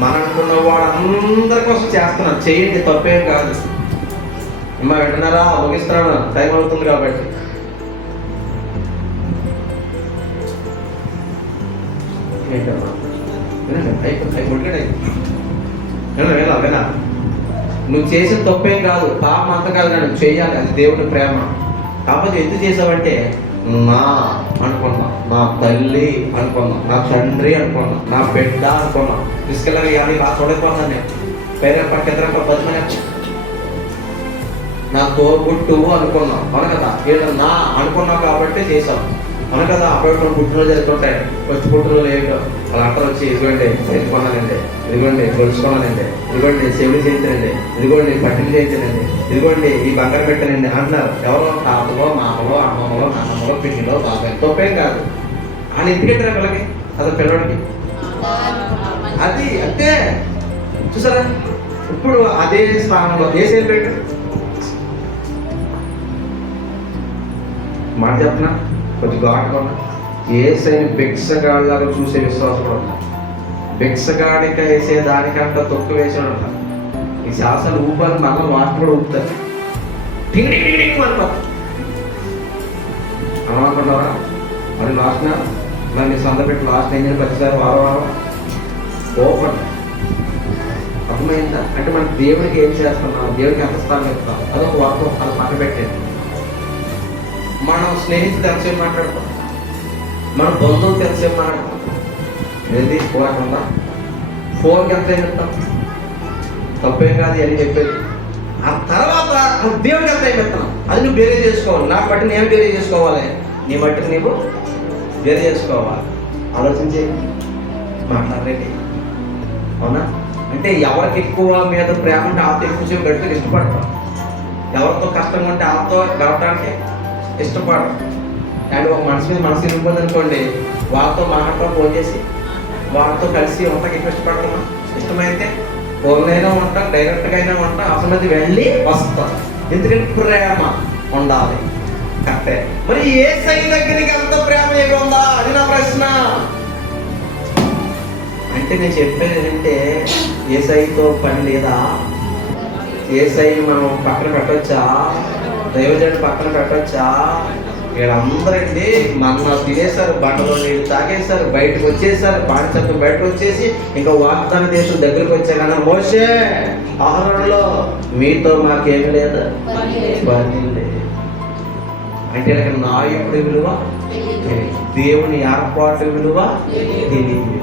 మన అనుకున్న వాడు అందరి కోసం చేస్తున్నాడు. చేయండి, తప్పేం కాదు. అమ్మా వింటున్నారా? ముగిస్తున్నాను, టైం అవుతుంది కాబట్టి. ఏంటమ్మా వినా నువ్వు చేసిన తప్పేం కాదు, పాపం అంత కాదు, కానీ చేయాలి, అది దేవుడి ప్రేమ. కాకపోతే ఎందుకు చేసావంటే నా అనుకున్నాం, నా తల్లి అనుకున్నాం, నా తండ్రి అనుకున్నాం, నా బిడ్డ అనుకున్నాం. తీసుకెళ్ళాలి కానీ ఇలా చూడకపోతున్నాను నేను పేరే పక్కెద్దర 10 మంది నా తోబుట్టువు అనుకున్నాం. అవును కదా, వీళ్ళు నా అనుకున్నాం కాబట్టి చేసాం. అవును కదా. అప్పుడు పుట్టినరోజు జరుగుతుంటాయి. ఫస్ట్ పుట్టినరోజు ఏంటో వాళ్ళ అట్టలు వచ్చి ఇదిగోండి చేయించుకున్నానండి, ఇదిగోండి గొలుచుకున్నానండి, ఇదిగోండి చెవులు చేయించానండి, ఇదిగోండి పట్టిలు చేయించానండి, ఇదిగోండి ఈ బంగారం పెట్టానండి అంటున్నారు. ఎవరో తాతలో, మామలో, అమ్మమ్మలో, నాన్నమ్మలో, పిన్నిలో, బాబాయ్. తప్పేం కాదు. ఆయన ఎందుకంటారా పిల్లకి, అసలు పిల్లడికి అది అంతే. చూసారా? ఇప్పుడు అదే స్థానంలో ఏసేం పెట్టు మాట చెప్తున్నా, కొంచెం ఘాటుగా ఉన్నా. ఏసైని భిక్షగాళ్ళగా చూసే విశ్వాసం కూడా ఉన్నా. భిక్షగాడిక వేసే దానికంటే తొక్కు వేసాడు అంట. ఈ శాసన ఊపాలు మళ్ళీ వాటి కూడా ఊపుతారు. అనుకుంటారా? అది లాస్ట్ మరి నీ సొంత పెట్టి లాస్ట్ ఏం చేయాలి? ప్రతిసారి వారం ఓపెన్. అర్థమైందా? అంటే మనం దేవుడికి ఏం చేస్తున్నాం, దేవుడికి ఎంత స్థానం ఇస్తాం, అదొక వర్గం. అది పక్కన పెట్టేది. మనం స్నేహితులు ఎంతసేపు మాట్లాడుతాం, మన బంధువులతో ఎంతసేపు మాట్లాడుతాం. ఏది పోకుండా ఫోన్కి ఎంత ఇస్తాం, తప్పేం కాదు అని చెప్పేది. ఆ తర్వాత నువ్వు దేవుడికి ఎంత ఇస్తున్నావు, అది నువ్వు బేరే చేసుకోవాలి. నాకు బట్టి నేను బేరే చేసుకోవాలి, నీ బట్టి నీవు బేరే చేసుకోవాలి. ఆలోచించి మాట్లాడరేంటి? అవునా? అంటే ఎవరికి ఎక్కువ మీద ప్రేమ ఉంటే ఆతో ఎక్కువసేపు గడిపి ఇష్టపడతాం. ఎవరితో కష్టంగా ఉంటే ఆతో గడపడానికి ఇష్టపడరు. అండ్ ఒక మనసు మీద మనసు ఇవ్వబోదు అనుకోండి, వాళ్ళతో మాట్లాడటం ఫోన్ చేసి వాళ్ళతో కలిసి ఉంటాకి ఎక్కువ ఇష్టపడతామా? ఇష్టమైతే ఫోన్లైనా ఉంటాం, డైరెక్ట్గా అయినా ఉంటాం, అసలు వెళ్ళి వస్తాం. ఎందుకంటే ప్రేమ ఉండాలి. కరెక్టే. మరి యేసయ్య దగ్గరికి అంత ప్రేమ ఏమి ఉందా? అది నా ప్రశ్న. అంటే నేను చెప్పేది ఏంటంటే యేసయ్యతో పని లేదా? యేసయ్యని మనం పక్కన పెట్టొచ్చా? దైవజనుడు పక్కన పెట్టొచ్చా? వీళ్ళందరండి మన తినేశారు, బండలో నీళ్ళు తాగేశారు, బయటకు వచ్చేసారు, బాణసత్వం బయటకు వచ్చేసి ఇంకా వాగ్దాన దేశం దగ్గరకు వచ్చాకన్నా మోషే ఆహారంలో మీతో మాకేమి లేదు, పని లేదు. అంటే నాయకుడి విలువ, దేవుని ఏర్పాటు విలువ తెలియదు.